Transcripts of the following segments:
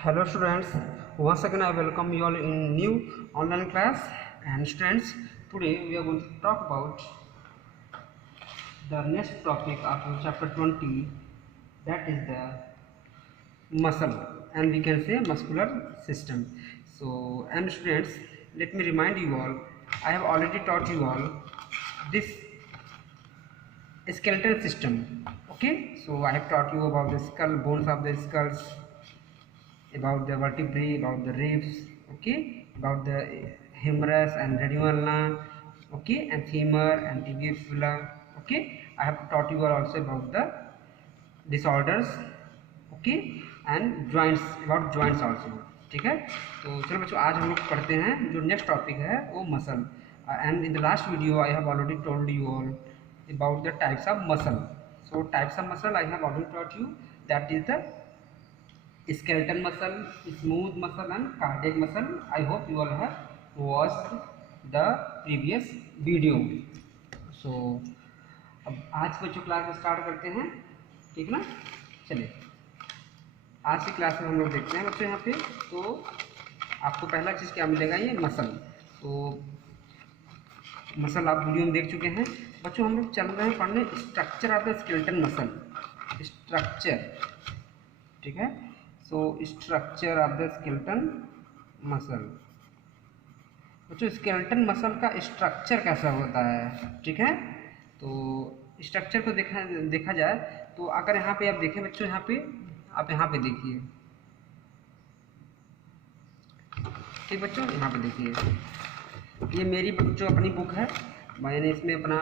Hello students, once again I welcome you all in new online class. And students, today we are going to talk about the next topic of chapter 20, that is the muscle, and we can say muscular system. So, and students, let me remind you all, I have already taught you all this skeletal system. Okay, so I have taught you about the skull, bones of the skulls, about the vertebrae, about the ribs, okay, about the humerus and radioulna, okay, and femur and tibia fibula, okay. I have taught you also about the disorders, okay, and joints, about joints also, ठीक है। तो चलो बच्चों, आज हम लोग पढ़ते हैं जो नेक्स्ट टॉपिक है वो muscle. And in the last video I have already told you all about the types of muscle. So types of muscle I have already taught you, that is the skeletal muscle, smooth muscle and cardiac muscle. I hope you all have watched the previous video. So अब आज बच्चों class start करते हैं, ठीक ना। चलिए आज की क्लास में हम लोग देखते हैं बच्चों यहाँ पे। तो आपको पहला चीज़ क्या मिलेगा, ये मसल। तो मसल आप वीडियो में देख चुके हैं बच्चों। हम लोग चल रहे हैं पढ़ने structure of the skeleton muscle, structure, ठीक है। So structure of the skeleton muscle. बच्चों स्केलेटन मसल का स्ट्रक्चर कैसा होता है, ठीक है। तो स्ट्रक्चर को देखा जाए तो अगर यहाँ पे आप देखें बच्चों, यहाँ पे आप यहाँ पे देखिए, ठीक बच्चों, यहाँ पे देखिए, ये मेरी जो अपनी बुक है, मैंने इसमें अपना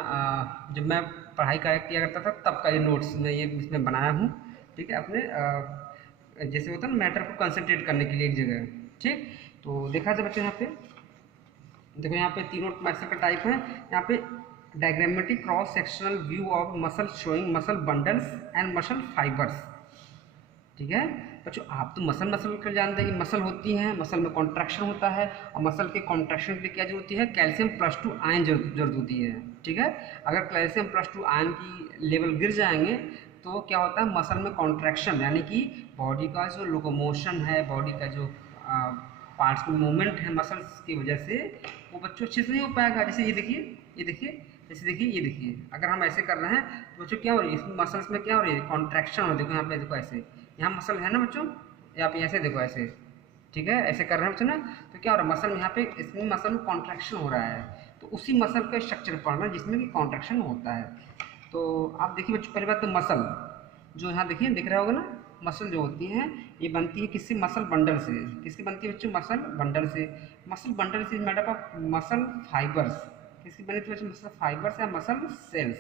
जब मैं पढ़ाई किया करता था तब का ये नोट्स मैं ये इसमें बनाया हूँ, ठीक है। अपने जैसे होता है ना मैटर को कंसंट्रेट करने के लिए एक जगह, ठीक। तो देखा जाए बच्चों, यहाँ पे देखो, यहाँ पे तीनों मसल का टाइप है। यहाँ पे diagrammatic cross sectional view of muscle showing muscle bundles and muscle fibres, ठीक है बच्चों। आप तो मसल कर जानते हैं कि मसल होती हैं, मसल में कॉन्ट्रैक्शन होता है, और मसल के कॉन्ट्रैक्शन के लिए क्या जरूरत होती है, कैल्शियम +2 आयन जरूरत होती है, ठीक है। अगर कैल्शियम +2 आयन की लेवल गिर जाएंगे तो क्या होता है, मसल में कॉन्ट्रैक्शन, यानी कि बॉडी का जो लोकोमोशन है, बॉडी का जो पार्ट्स में मूवमेंट है मसल्स की वजह से, वो बच्चों अच्छे से नहीं हो पाएगा। जैसे ये देखिए, ये देखिए, जैसे देखिए, ये देखिए, अगर हम ऐसे कर रहे हैं तो बच्चों क्या हो रही है, इसमें मसल्स में क्या हो रही है, कॉन्ट्रैक्शन हो रही है। देखो यहाँ पे, देखो ऐसे, यहाँ मसल है ना बच्चों, यहाँ पे ऐसे देखो, ऐसे, ठीक है, ऐसे कर रहे हैं बच्चों ना। तो क्या हो रहा है, मसल यहाँ पे, इसमें मसल में कॉन्ट्रैक्शन हो रहा है, तो उसी मसल का स्ट्रक्चर पढ़ना जिसमें कि कॉन्ट्रैक्शन होता है। तो आप देखिए बच्चों, पहली बात तो मसल जो यहाँ देखिए, दिख रहा होगा ना, मसल जो होती हैं ये बनती है किससे, मसल बंडल से। किसकी बनती है बच्चों, मसल बंडल से। मसल बंडल से made up of muscle fibres. किसकी बनी थी बच्चों, मसल फाइबर्स या मसल सेल्स।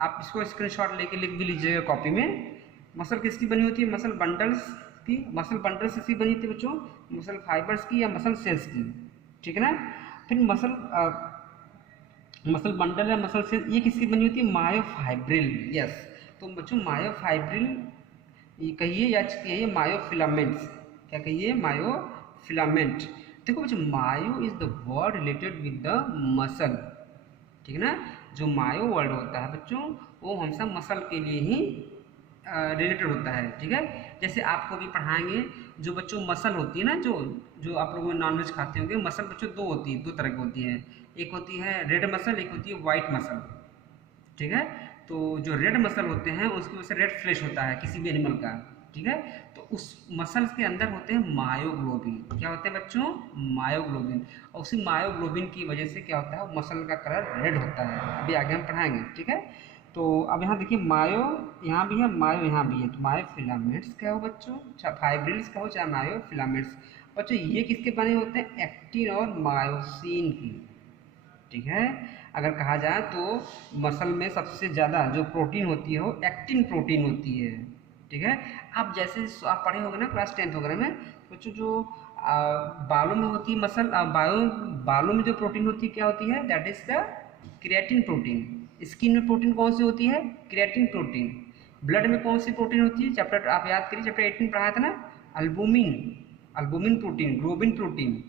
आप इसको स्क्रीनशॉट लेके लिख भी लीजिएगा कॉपी में। मसल किसकी बनी होती है, मसल बंडल्स की। मसल बंडल्स किसकी बनी थी बच्चों, मसल फाइबर्स की या मसल सेल्स की, ठीक है ना। फिर मसल बंडल या मसल सेल ये किसकी बनी होती है, मायोफाइब्रिल। यस, तो बच्चों मायोफाइब्रिल ये कहिए या कहिए मायोफिलामेंट्स, क्या कहिए, मायोफिलामेंट। देखो बच्चों, myo is the word related with the muscle, ठीक है ना। जो मायो वर्ड होता है बच्चों, वो हमेशा मसल के लिए ही रिलेटेड होता है, ठीक है। जैसे आपको भी पढ़ाएंगे, जो बच्चों मसल होती है ना, जो जो आप लोग नॉनवेज खाते होंगे, मसल बच्चों दो होती है, दो तरह की होती है। एक होती है रेड मसल, एक होती है वाइट मसल, ठीक है। तो जो रेड मसल होते हैं उसकी वजह से रेड फ्लैश होता है किसी भी एनिमल का, ठीक है। तो उस मसल्स के अंदर होते हैं मायोग्लोबिन। क्या होते हैं बच्चों, मायोग्लोबिन। और उसी मायोग्लोबिन की वजह से क्या होता है, मसल का कलर रेड होता है। अभी आगे हम पढ़ाएंगे, ठीक है। तो अब यहाँ देखिए, मायो यहाँ भी है, मायो यहाँ भी है। तो मायोफिलामेंट्स क्या हो बच्चों, चाहे फाइब्रिल्स का हो चाहे मायोफिलामेंट्स। बच्चों ये किसके बने होते हैं, एक्टिन और मायोसिन की, ठीक है। अगर कहा जाए तो मसल में सबसे ज़्यादा जो प्रोटीन होती है वो एक्टिन प्रोटीन होती है, ठीक है। आप जैसे आप पढ़े होंगे ना क्लास 10th वगैरह में बच्चों, जो बालों में होती है मसल, बालों में जो प्रोटीन होती है क्या होती है, that is the creatine protein. Skin में प्रोटीन कौन सी होती है, क्रिएटिन प्रोटीन। ब्लड में कौन सी प्रोटीन होती है, चैप्टर आप याद करिए, चैप्टर 18 पढ़ाया था ना, albumin, albumin protein, globin protein,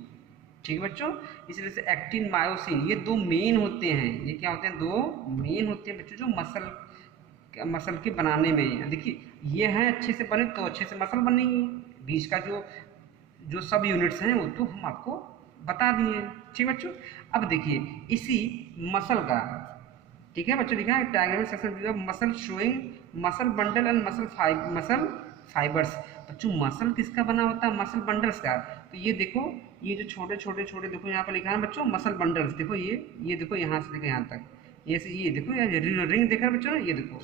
ठीक है बच्चों। इस तरह से एक्टिन मायोसिन ये दो मेन होते हैं। ये क्या होते हैं, दो मेन होते हैं बच्चों, जो मसल के बनाने में। देखिए ये हैं अच्छे से बने तो अच्छे से मसल बनेगी, बीच का जो जो सब यूनिट्स हैं वो तो हम आपको बता दिए। ठीक है बच्चों, अब देखिए इसी मसल का, ठीक है बच्चों, लिखा है diagram section muscle showing muscle bundle and muscle fibres. बच्चों मसल किसका बना होता है? मसल बंडल्स का। तो ये देखो, ये जो छोटे छोटे छोटे देखो यहाँ पर लिखा है बच्चों मसल बंडल्स, देखो ये देखो यहाँ से देखो यहाँ तक, ये देखो ये रिंग देखा है बच्चों, ये देखो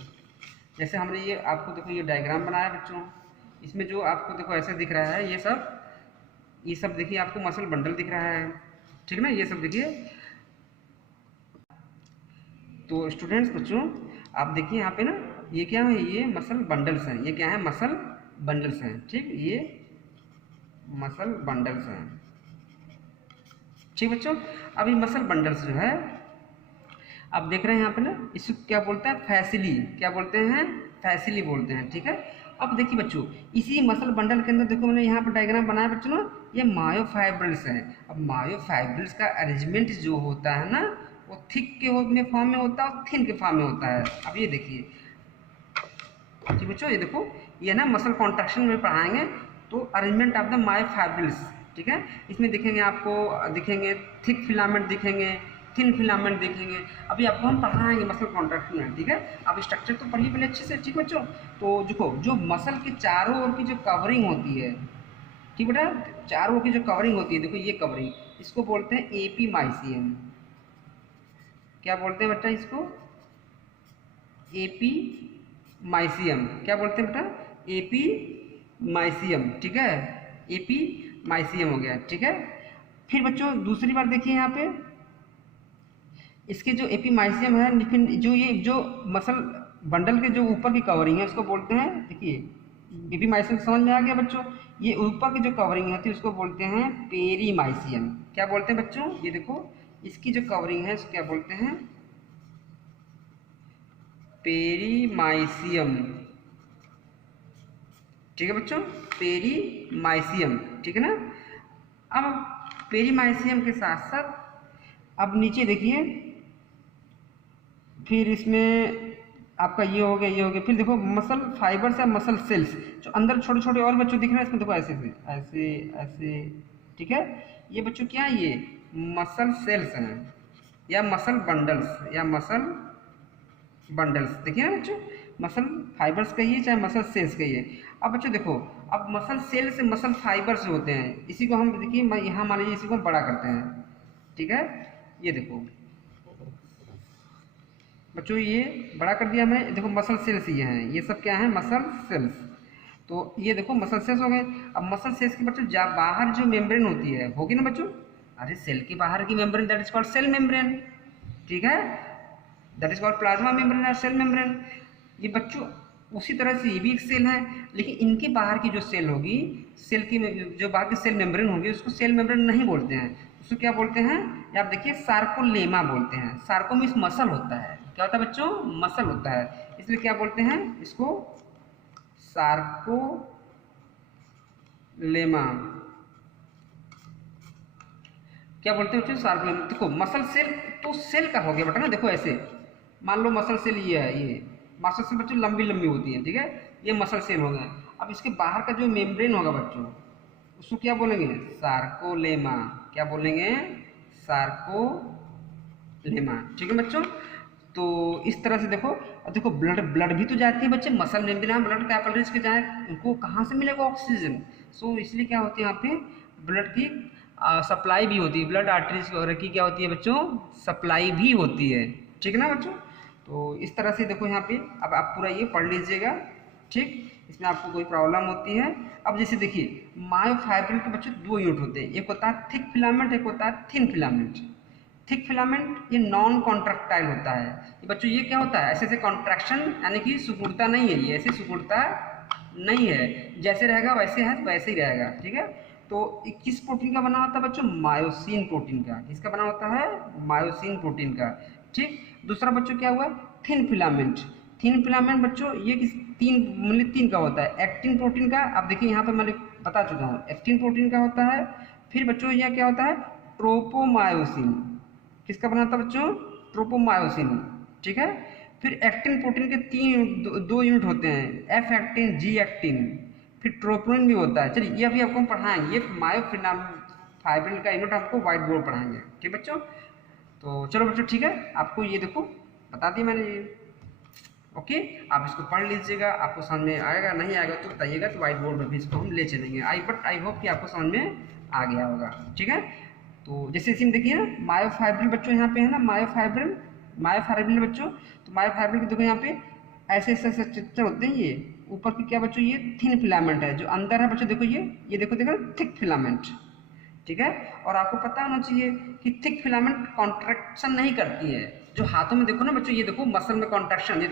जैसे हमने ये आपको देखो ये डायग्राम बनाया बच्चों, इसमें जो आपको देखो ऐसे दिख रहा है ये सब देखिए आपको मसल बंडल दिख रहा है, ठीक है ना, ये सब देखिए। तो स्टूडेंट्स बच्चों आप देखिए यहाँ पे ना ये क्या है, ये मसल बंडल्स हैं, ये क्या है मसल बंडल्स हैं, ठीक, ये मसल बंडल्स हैं, ठीक बच्चों। अब ये मसल बंडल्स जो है आप देख रहे हैं यहाँ पे ना, इसको क्या बोलते हैं? फैसिली, क्या बोलते हैं? फैसिली बोलते हैं, ठीक है। अब देखिए बच्चों इसी मसल बंडल के अंदर देखो मैंने यहाँ पर डायग्राम बनाया बच्चों ना, ये मायोफाइब्रिल्स है। अब मायोफाइब्रिल्स का अरेंजमेंट जो होता है ना वो थिक के फॉर्म में होता है और थिन के फॉर्म में होता है। अब ये देखिए, ठीक बच्चों, ये देखो ये ना मसल कॉन्ट्रैक्शन में पढ़ाएंगे तो अरेंजमेंट ऑफ द मायोफाइब्रिल्स, ठीक है। इसमें दिखेंगे आपको, दिखेंगे थिक फिलामेंट दिखेंगे, थिन फिलामेंट देखेंगे, अभी आपको हम पढ़ाएंगे मसल कॉन्ट्रैक्शन में, ठीक है। अब स्ट्रक्चर तो पढ़िए पहले अच्छे से, ठीक बच्चों। तो देखो जो मसल के चारों ओर की जो कवरिंग होती है, ठीक बेटा, चारों ओर की जो कवरिंग होती है, देखो ये कवरिंग, इसको बोलते हैं एपीमाइसियम। क्या बोलते हैं बेटा इसको? एपीमाइसियम। क्या बोलते हैं बेटा? एपीमाइसियम, ठीक है, एपीमाइसियम हो गया, ठीक है। फिर बच्चों दूसरी बार देखिए यहाँ पे इसके जो एपीमाइसियम है, फिर जो ये जो मसल बंडल के जो ऊपर की कवरिंग है उसको बोलते हैं, देखिए एपीमाइसियम समझ में आ गया बच्चों, ये ऊपर की जो कवरिंग होती है उसको बोलते हैं पेरीमाइसियम। क्या बोलते हैं बच्चों? ये देखो इसकी जो कवरिंग है उसको क्या बोलते हैं? पेरीमाइसियम, ठीक है बच्चों, पेरीमाइसियम, ठीक है ना। अब पेरीमाइसियम के साथ साथ अब नीचे देखिए, फिर इसमें आपका ये हो गया, ये हो गया, फिर देखो मसल फाइबर्स या मसल सेल्स जो अंदर छोटे छोटे और बच्चों दिख रहे हैं इसमें, देखो ऐसे ऐसे ऐसे, ठीक है। ये बच्चों क्या है? ये मसल सेल्स हैं या मसल बंडल्स, या मसल बंडल्स, देखिए ना बच्चों, मसल फाइबर्स कहिए चाहे मसल सेल्स कहिए। अब बच्चों देखो, अब मसल सेल से मसल फाइबर्स होते हैं, इसी को हम देखिए यहाँ मान लीजिए इसी को बड़ा करते हैं, ठीक है। ये देखो बच्चों ये बड़ा कर दिया हमने, देखो मसल सेल्स ये हैं, ये सब क्या है? Muscle cells. तो ये देखो मसल सेल्स हो गए। अब मसल सेल्स के बच्चों बाहर जो मेम्ब्रेन होती है, होगी ना बच्चों, अरे सेल के बाहर की membrane that is called cell membrane, ठीक है, that is called plasma membrane और सेल मेम्ब्रेन। ये बच्चों उसी तरह से ये भी एक सेल है, लेकिन इनके बाहर की जो सेल होगी, सेल की जो बाहर की सेल मेम्ब्रेन होगी उसको सेल मेम्ब्रेन नहीं बोलते हैं, उसको क्या बोलते हैं? या आप देखिए सार्कोलेमा बोलते हैं। सार्को मीन्स मसल होता है, क्या होता है बच्चों? मसल होता है, इसलिए क्या बोलते हैं इसको? सार्कोलेमा। क्या बोलते हैं बच्चों? सार्कोलेमा। देखो मसल सेल तो सेल का हो गया बेटा ना, देखो ऐसे मान लो मसल सेल ये है, ये मसल सेल बच्चों लंबी लंबी होती है, ठीक है, ये मसल सेल हो गया। अब इसके बाहर का जो मेम्ब्रेन होगा बच्चों उसको क्या बोलेंगे? सार्कोलेमा। क्या बोलेंगे? सार्कोलेमा, ठीक है बच्चों। तो इस तरह से देखो, अब देखो ब्लड भी तो जाती है बच्चे, मसल मेम्ब्रेन ब्लड कैपिलरीज के जाए, उनको कहाँ से मिलेगा? ऑक्सीजन। सो इसलिए क्या होती है यहाँ पे ब्लड की सप्लाई भी होती है, ब्लड आर्टरीज की क्या होती है बच्चों? सप्लाई भी होती है, ठीक है ना बच्चों। तो इस तरह से देखो यहाँ पे, अब आप पूरा ये पढ़ लीजिएगा, ठीक, इसमें आपको कोई प्रॉब्लम होती है। अब जैसे देखिए मायोफाइब्रिल के बच्चों दो यूनिट होते हैं, एक होता है थिक फिलामेंट, एक होता है थिन फिलामेंट। थिक फिलामेंट ये नॉन कॉन्ट्रैक्टाइल होता है, ये बच्चों ये क्या होता है? ऐसे ऐसे कॉन्ट्रैक्शन, यानी कि सुकुड़ता नहीं है, ये ऐसे सुकुड़ता नहीं है, जैसे रहेगा वैसे है वैसे ही रहेगा, ठीक है। तो किस प्रोटीन का बना होता है बच्चों? मायोसिन प्रोटीन का। किसका बना होता है? मायोसिन प्रोटीन का, ठीक। दूसरा बच्चों क्या हुआ? Thin filament. थिन फिलामेंट बच्चों ये किस तीन का होता है, एक्टिन प्रोटीन का। अब देखिए यहाँ पर मैं बता चुका हूँ, एक्टिन प्रोटीन का होता है। फिर बच्चों यह क्या होता है? ट्रोपोमायोसिन। किसका बना था बच्चों? ट्रोपोमायोसिन, ठीक है। फिर एक्टिन प्रोटीन के दो यूनिट होते हैं, एफ एक्टिन, जी एक्टिन। फिर ट्रोपोनिन भी होता है। चलिए ये अभी आपको हम पढ़ाएंगे, ये मायोफाइब्रिल का यूनिट हमको व्हाइट बोर्ड पढ़ाएंगे, ठीक बच्चों। तो चलो बच्चों ठीक है, आपको ये देखो बता दिया मैंने ये, ओके। आप इसको पढ़ लीजिएगा, आपको समझ में आएगा, नहीं आएगा तो बताइएगा, तो व्हाइट बोर्ड में भी इसको हम ले चलेंगे। आई होप कि आपको समझ में आ गया होगा, ठीक है। तो जैसे इसी में देखिए ना मायोफाइब्रिल बच्चों यहाँ पे है ना, मायोफाइब्रिल बच्चों, तो मायोफाइब्रिल देखो यहाँ पे ऐसे ऐसे स्ट्रक्चर होते हैं। ये ऊपर की क्या बच्चों, ये थिन फिलामेंट है, जो अंदर है बच्चों देखो ये देखो थिक फिलामेंट, ठीक है। और आपको पता होना चाहिए कि थिक फिलामेंट कॉन्ट्रैक्शन नहीं करती है। जो हाथों में देखो ना बच्चों, ये देखो मसल में कॉन्ट्रैक्शन, ये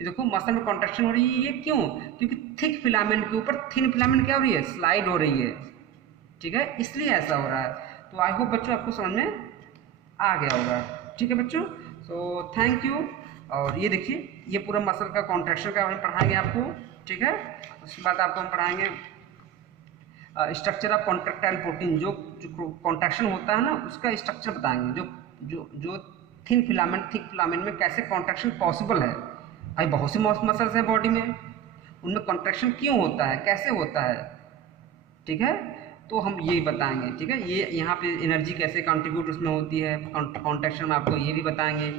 देखो मसल में कॉन्ट्रैक्शन हो रही है, ये क्यों? क्योंकि थिक फिलामेंट के ऊपर थिन फिलामेंट क्या हो रही है, स्लाइड हो रही है, ठीक है, इसलिए ऐसा हो रहा है। तो आई होप बच्चों आपको समझ में आ गया होगा, ठीक है बच्चों। सो थैंक यू। और ये देखिए ये पूरा मसल का कॉन्ट्रैक्शन का हम पढ़ाएंगे आपको, ठीक है। उसके बाद आपको हम पढ़ाएंगे स्ट्रक्चर ऑफ कॉन्ट्रैक्टाइल प्रोटीन, जो कॉन्ट्रैक्शन होता है ना उसका स्ट्रक्चर बताएंगे, जो थिन फिलामेंट थिक फिलामेंट में कैसे कॉन्ट्रैक्शन पॉसिबल है। भाई बहुत से मसल्स हैं बॉडी में, उनमें कॉन्ट्रैक्शन क्यों होता है, कैसे होता है, ठीक है। तो हम ये बताएंगे, ठीक है। ये यहाँ पे एनर्जी कैसे कंट्रीब्यूट उसमें होती है, कॉन्ट्रैक्शन में आपको ये भी बताएंगे।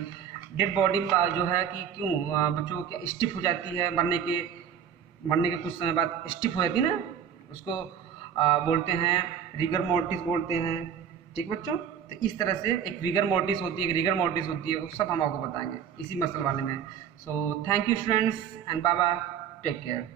डेड बॉडी का जो है कि क्यों बच्चों क्या स्टिफ हो जाती है, मरने के कुछ समय बाद स्टिफ हो जाती है ना, उसको बोलते हैं रिगर मोर्टिस बोलते हैं, ठीक बच्चों। तो इस तरह से एक विगर मोर्टिस होती है, एक रिगर मोर्टिस होती है, वो सब हम आपको बताएंगे इसी मसल वाले में। So thank you students and bye bye, take care.